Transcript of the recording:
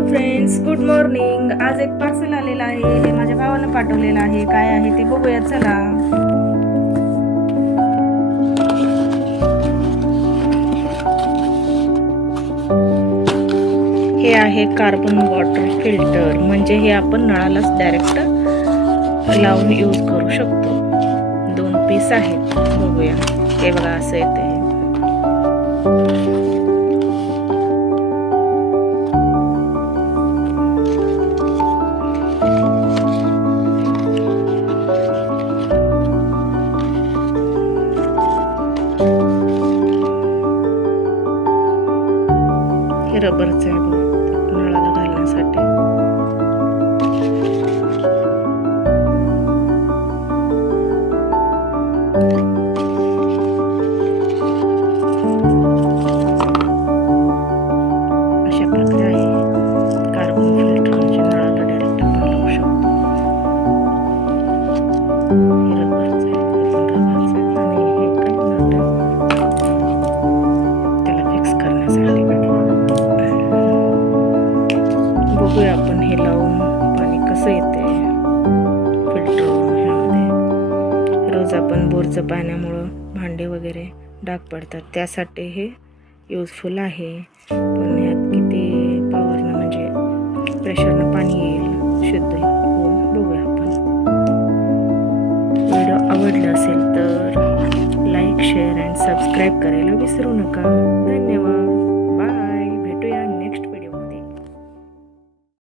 Hello friends, good morning. आज एक parcel आलेलं आहे. हे माझ्या भावानं पाठवलेलं आहे. काय आहे ते बघूया चला. हे आहे कार्बन वॉटर फिल्टर. म्हणजे हे आपण नळालाच डायरेक्ट लावून यूज करू शकतो. 2 पीस आहेत. बघूया. हे बघा असं येते. हे रबरचं आहे बघ, नळाला घालण्यासाठी. अशा प्रकारे आहे कार्बन फिल्टर. म्हणजे नळाला डायरेक्ट आपण लावू शकतो. हे रबरचं आहे, आणि हे काय त्याला फिक्स करण्यासाठी. बघूया आपण हे लावून पाणी कसं येते फिल्टर ह्यामध्ये. रोज आपण बोरचं पाण्यामुळं भांडे वगैरे डाग पडतात, त्यासाठी हे यूजफुल आहे. पण ह्यात किती पॉवरनं म्हणजे प्रेशरनं पाणी येईल शुद्ध होऊन बघूया आपण. व्हिडिओ आवडला असेल तर लाईक, शेअर अँड सबस्क्राईब करायला विसरू नका. धन्यवाद.